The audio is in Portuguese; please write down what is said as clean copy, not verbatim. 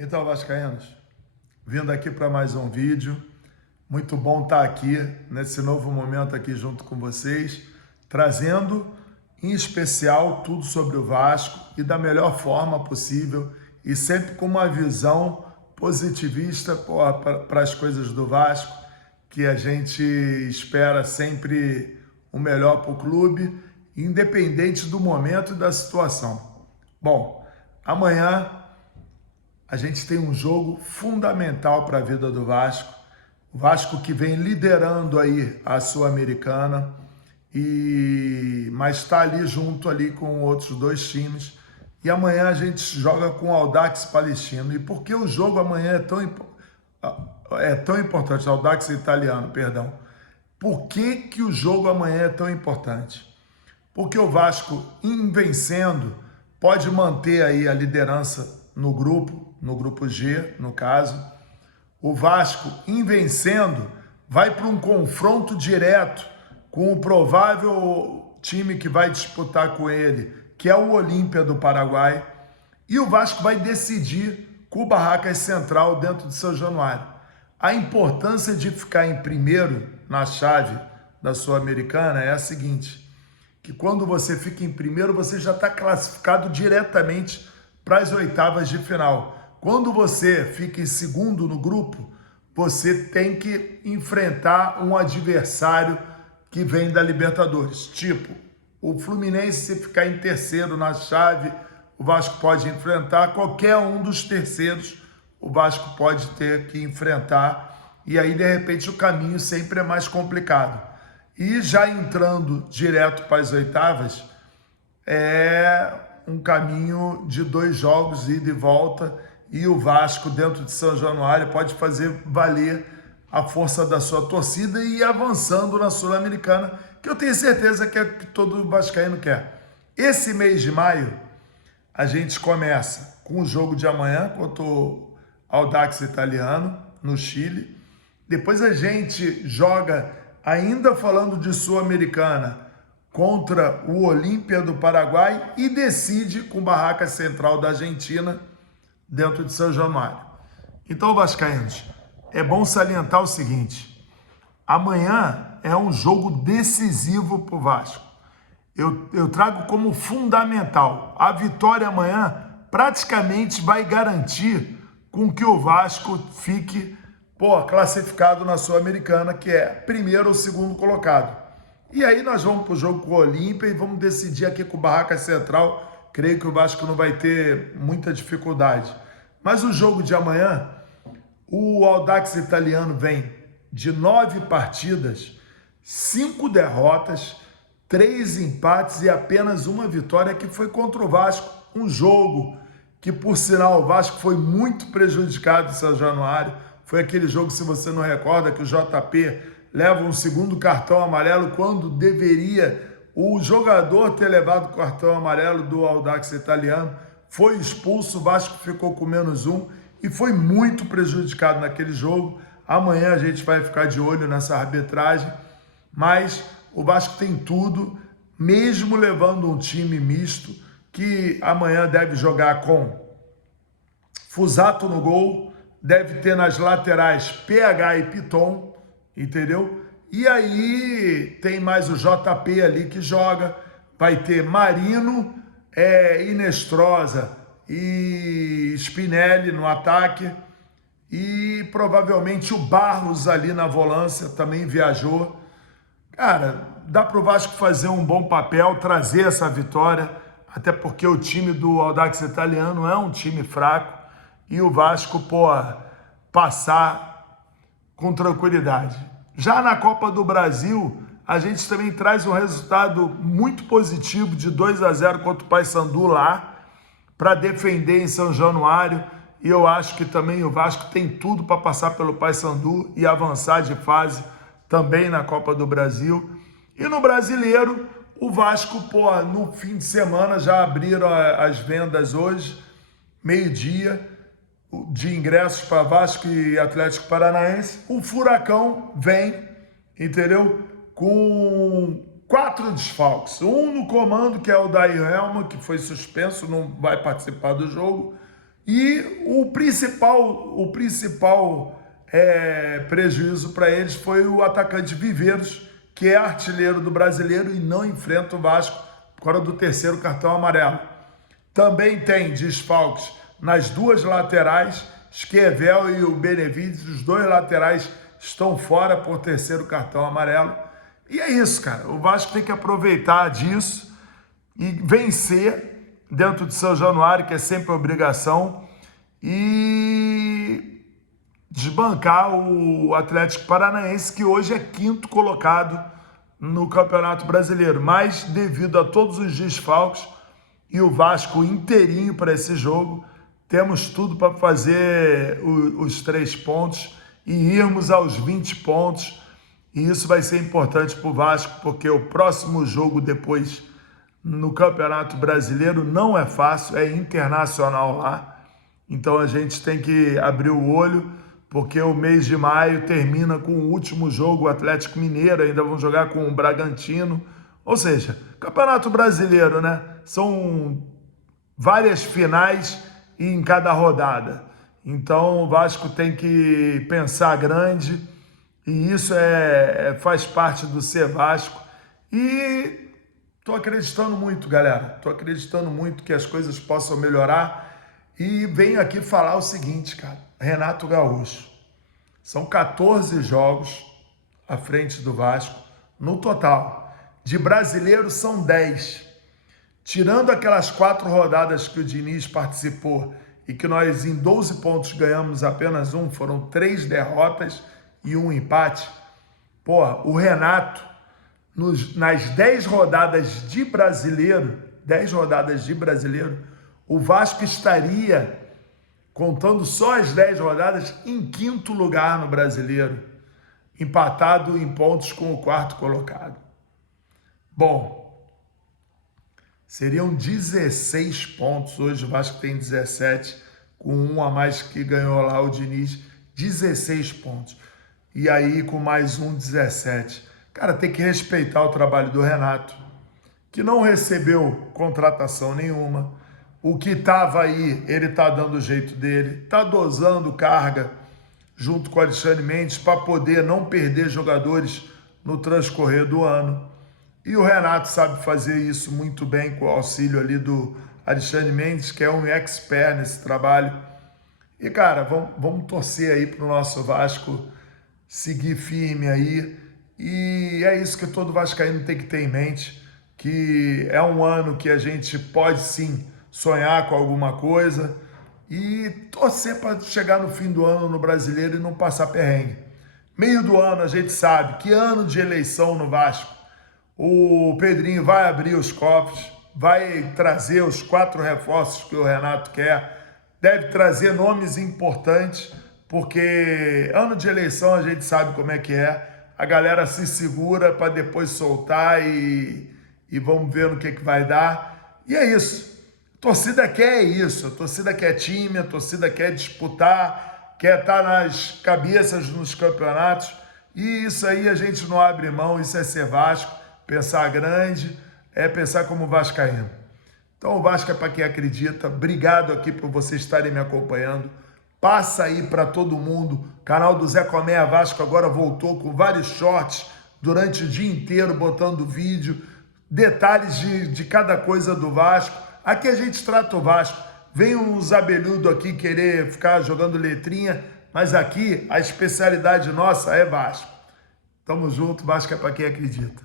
Então, vascaínos, vindo aqui para mais um vídeo. Muito bom estar aqui nesse novo momento aqui junto com vocês, trazendo em especial tudo sobre o Vasco e da melhor forma possível e sempre com uma visão positivista para as coisas do Vasco, que a gente espera sempre o melhor para o clube, independente do momento e da situação. Bom, amanhã a gente tem um jogo fundamental para a vida do Vasco. O Vasco que vem liderando aí a Sul-Americana, mas está ali junto ali com outros dois times. E amanhã a gente joga com o Audax Palestino. E por que o jogo amanhã é tão importante? Audax italiano, perdão. Por que o jogo amanhã é tão importante? Porque o Vasco, em vencendo, pode manter aí a liderança no grupo G, no caso. O Vasco, em vencendo, vai para um confronto direto com o provável time que vai disputar com ele, que é o Olímpia do Paraguai. E o Vasco vai decidir com o Barracas Central dentro de São Januário. A importância de ficar em primeiro na chave da Sul-Americana é a seguinte, que quando você fica em primeiro, você já está classificado diretamente para as oitavas de final. Quando você fica em segundo no grupo, você tem que enfrentar um adversário que vem da Libertadores. Tipo, o Fluminense, se ficar em terceiro na chave, o Vasco pode enfrentar qualquer um dos terceiros, o Vasco pode ter que enfrentar, e aí, de repente, o caminho sempre é mais complicado. E já entrando direto para as oitavas, é um caminho de 2 jogos, ida e volta, e o Vasco, dentro de São Januário, pode fazer valer a força da sua torcida e ir avançando na Sul-Americana, que eu tenho certeza que é o que todo vascaíno quer. Esse mês de maio, a gente começa com o jogo de amanhã contra o Audax Italiano, no Chile. Depois a gente joga, ainda falando de Sul-Americana, contra o Olímpia do Paraguai e decide com Barracas Central da Argentina, dentro de São Januário. Então, vascaínos, é bom salientar o seguinte, amanhã é um jogo decisivo para o Vasco. Eu trago como fundamental. A vitória amanhã praticamente vai garantir com que o Vasco fique classificado na Sul-Americana, que é primeiro ou segundo colocado. E aí nós vamos para o jogo com o Olímpia e vamos decidir aqui com o Barracas Central. Creio que o Vasco não vai ter muita dificuldade. Mas o jogo de amanhã, o Audax Italiano vem de 9 partidas, 5 derrotas, 3 empates e apenas uma vitória, que foi contra o Vasco. Um jogo que, por sinal, o Vasco foi muito prejudicado em São Januário. Foi aquele jogo, se você não recorda, que o JP leva um segundo cartão amarelo quando deveria o jogador ter levado o cartão amarelo do Audax Italiano. Foi expulso, o Vasco ficou com -1 e foi muito prejudicado naquele jogo. Amanhã a gente vai ficar de olho nessa arbitragem, mas o Vasco tem tudo, mesmo levando um time misto, que amanhã deve jogar com Fusato no gol, deve ter nas laterais PH e Piton, entendeu? E aí tem mais o JP ali que joga, vai ter Marino, Inestrosa e Spinelli no ataque, e provavelmente o Barros ali na volância também viajou. Cara, dá para o Vasco fazer um bom papel, trazer essa vitória, até porque o time do Audax Italiano é um time fraco, e o Vasco, passar com tranquilidade. Já na Copa do Brasil, a gente também traz um resultado muito positivo de 2-0 contra o Paysandu lá, para defender em São Januário, e eu acho que também o Vasco tem tudo para passar pelo Paysandu e avançar de fase também na Copa do Brasil. E no Brasileiro, o Vasco, no fim de semana, já abriram as vendas hoje, meio-dia, de ingressos para Vasco e Atlético Paranaense. O Furacão vem, entendeu? Com 4 desfalques. Um no comando, que é o Daí Helma, que foi suspenso, não vai participar do jogo. E o principal prejuízo para eles foi o atacante Viveiros, que é artilheiro do Brasileiro e não enfrenta o Vasco por causa do terceiro cartão amarelo. Também tem desfalques nas duas laterais, Esquivel e o Benevides, os dois laterais estão fora por terceiro cartão amarelo. E é isso, cara. O Vasco tem que aproveitar disso e vencer dentro de São Januário, que é sempre obrigação, e desbancar o Atlético Paranaense, que hoje é quinto colocado no Campeonato Brasileiro. Mas, devido a todos os desfalques e o Vasco inteirinho para esse jogo, temos tudo para fazer os 3 pontos e irmos aos 20 pontos. E isso vai ser importante para o Vasco, porque o próximo jogo depois no Campeonato Brasileiro não é fácil, é internacional lá. Então a gente tem que abrir o olho, porque o mês de maio termina com o último jogo, o Atlético Mineiro, ainda vão jogar com o Bragantino. Ou seja, Campeonato Brasileiro, né? São várias finais em cada rodada. Então o Vasco tem que pensar grande, e isso faz parte do ser Vasco. E tô acreditando muito, galera. Tô acreditando muito que as coisas possam melhorar. E venho aqui falar o seguinte, cara. Renato Gaúcho. São 14 jogos à frente do Vasco no total. De brasileiro são 10. Tirando aquelas 4 rodadas que o Diniz participou e que nós em 12 pontos ganhamos apenas um, foram 3 derrotas e um empate. Porra, o Renato, nas 10 rodadas de brasileiro, o Vasco estaria, contando só as 10 rodadas, em 5º lugar no Brasileiro, empatado em pontos com o 4º colocado. Bom, seriam 16 pontos, hoje o Vasco tem 17, com um a mais que ganhou lá o Diniz, 16 pontos. E aí com mais um, 17. Cara, tem que respeitar o trabalho do Renato, que não recebeu contratação nenhuma. O que estava aí, ele está dando o jeito dele, está dosando carga junto com o Alexandre Mendes para poder não perder jogadores no transcorrer do ano. E o Renato sabe fazer isso muito bem com o auxílio ali do Alexandre Mendes, que é um expert nesse trabalho. E, cara, vamos torcer aí para o nosso Vasco seguir firme aí. E é isso que todo vascaíno tem que ter em mente, que é um ano que a gente pode sim sonhar com alguma coisa e torcer para chegar no fim do ano no Brasileiro e não passar perrengue. Meio do ano a gente sabe que ano de eleição no Vasco, o Pedrinho vai abrir os cofres, vai trazer os 4 reforços que o Renato quer, deve trazer nomes importantes, porque ano de eleição a gente sabe como é que é, a galera se segura para depois soltar e vamos ver no que vai dar. E é isso. A torcida quer isso, a torcida quer time, a torcida quer disputar, quer estar nas cabeças nos campeonatos. E isso aí a gente não abre mão, isso é ser Vasco. Pensar grande é pensar como vascaíno. Então o Vasco é para quem acredita. Obrigado aqui por vocês estarem me acompanhando. Passa aí para todo mundo. O canal do Zé Colmeia Vasco agora voltou com vários shorts durante o dia inteiro, botando vídeo, detalhes de cada coisa do Vasco. Aqui a gente trata o Vasco. Vem uns abelhudos aqui querer ficar jogando letrinha, mas aqui a especialidade nossa é Vasco. Tamo junto, Vasco é para quem acredita.